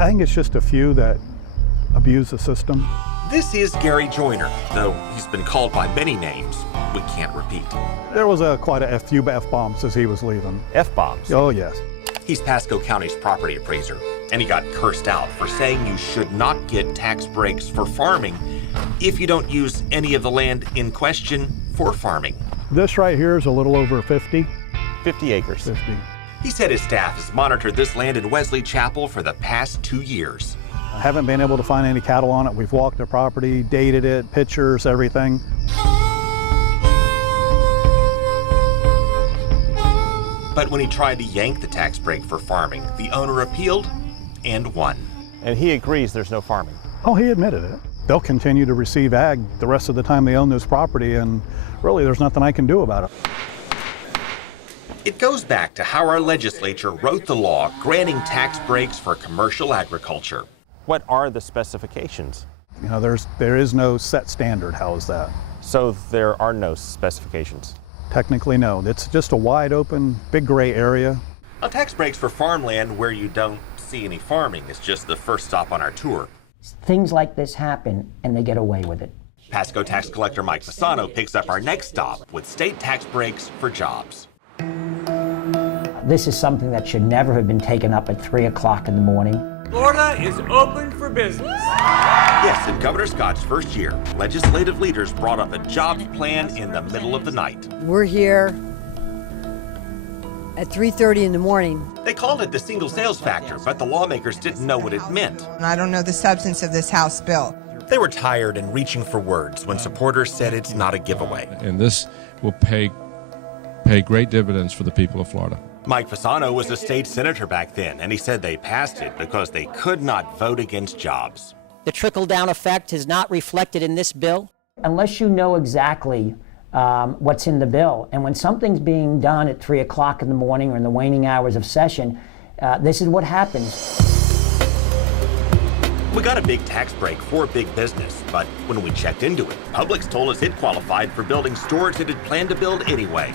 I think it's just a few that abuse the system. This is Gary Joyner, though he's been called by many names we can't repeat. There was quite a few F-bombs as he was leaving. F-bombs? Oh, yes. He's Pasco County's property appraiser, and he got cursed out for saying you should not get tax breaks for farming if you don't use any of the land in question for farming. This right here is a little over 50. 50 acres. 50. He said his staff has monitored this land in Wesley Chapel for the past 2 years. I haven't been able to find any cattle on it. We've walked the property, dated it, pictures, everything. But when he tried to yank the tax break for farming, the owner appealed and won. And he agrees there's no farming. Oh, he admitted it. They'll continue to receive ag the rest of the time they own this property, and really there's nothing I can do about it. It goes back to how our legislature wrote the law granting tax breaks for commercial agriculture. What are the specifications? You know, there is no set standard. How is that? So there are no specifications? Technically, no. It's just a wide open, big gray area. Now, tax breaks for farmland where you don't see any farming is just the first stop on our tour. Things like this happen and they get away with it. Pasco tax collector Mike Fasano picks up our next stop with state tax breaks for jobs. This is something that should never have been taken up at 3 o'clock in the morning. Florida is open for business. Yes, in Governor Scott's first year, legislative leaders brought up a jobs plan in the middle of the night. We're here at 3:30 in the morning. They called it the single sales factor, but the lawmakers didn't know what it meant. And I don't know the substance of this House bill. They were tired and reaching for words when supporters said it's not a giveaway. And this will pay great dividends for the people of Florida. Mike Fasano was a state senator back then, and he said they passed it because they could not vote against jobs. The trickle-down effect is not reflected in this bill. Unless you know exactly what's in the bill, and when something's being done at 3 o'clock in the morning or in the waning hours of session, this is what happens. We got a big tax break for big business, but when we checked into it, Publix told us it qualified for building stores it had planned to build anyway.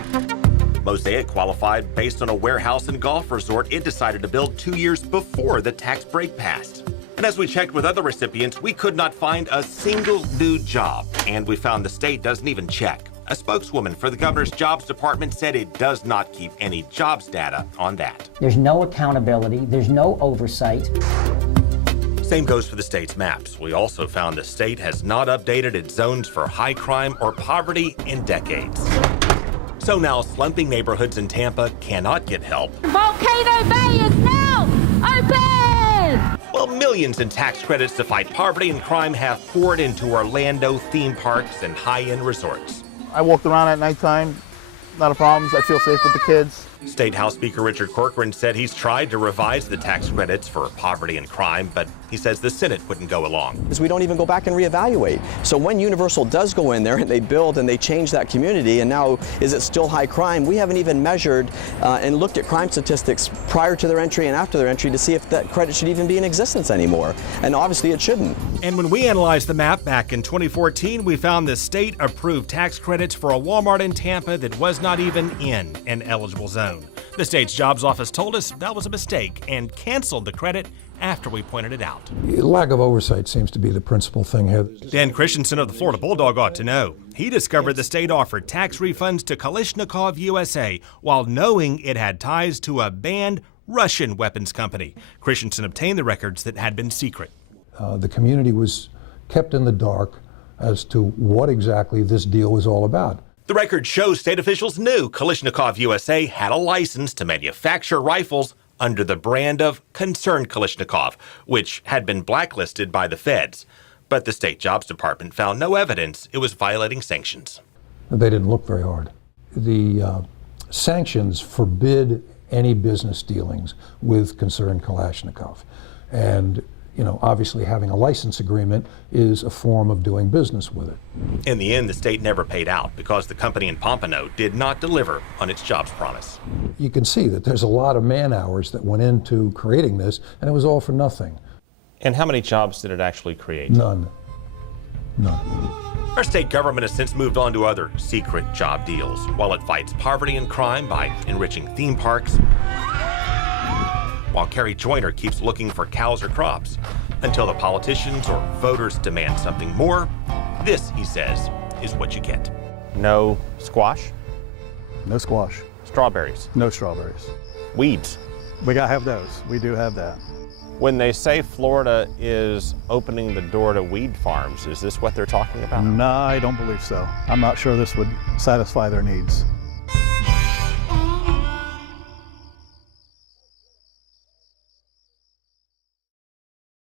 Mosaic qualified based on a warehouse and golf resort it decided to build 2 years before the tax break passed. And as we checked with other recipients, we could not find a single new job. And we found the state doesn't even check. A spokeswoman for the governor's jobs department said it does not keep any jobs data on that. There's no accountability, there's no oversight. Same goes for the state's maps. We also found the state has not updated its zones for high crime or poverty in decades. So now slumping neighborhoods in Tampa cannot get help. Volcano Bay is now open! Well, millions in tax credits to fight poverty and crime have poured into Orlando theme parks and high-end resorts. I walked around at nighttime, not a problem. I feel safe with the kids. State House Speaker Richard Corcoran said he's tried to revise the tax credits for poverty and crime, but he says the Senate wouldn't go along. Because we don't even go back and reevaluate. So when Universal does go in there and they build and they change that community, and now is it still high crime? We haven't even measured and looked at crime statistics prior to their entry and after their entry to see if that credit should even be in existence anymore. And obviously it shouldn't. And when we analyzed the map back in 2014, we found the state approved tax credits for a Walmart in Tampa that was not even in an eligible zone. The state's jobs office told us that was a mistake and canceled the credit after we pointed it out. Lack of oversight seems to be the principal thing here. Dan Christensen of the Florida Bulldog ought to know. He discovered the state offered tax refunds to Kalashnikov USA while knowing it had ties to a banned Russian weapons company. Christensen obtained the records that had been secret. The community was kept in the dark as to what exactly this deal was all about. The record shows state officials knew Kalashnikov USA had a license to manufacture rifles under the brand of Concerned Kalashnikov, which had been blacklisted by the feds. But the state jobs department found no evidence it was violating sanctions. They didn't look very hard. The sanctions forbid any business dealings with Concerned Kalashnikov. And obviously having a license agreement is a form of doing business with it. In the end, the state never paid out because the company in Pompano did not deliver on its jobs promise. You can see that there's a lot of man hours that went into creating this, and it was all for nothing. And how many jobs did it actually create? None. Our state government has since moved on to other secret job deals while it fights poverty and crime by enriching theme parks, while Kerry Joyner keeps looking for cows or crops. Until the politicians or voters demand something more, this, he says, is what you get. No squash? No squash. Strawberries? No strawberries. Weeds? We gotta have those. We do have that. When they say Florida is opening the door to weed farms, is this what they're talking about? No, I don't believe so. I'm not sure this would satisfy their needs.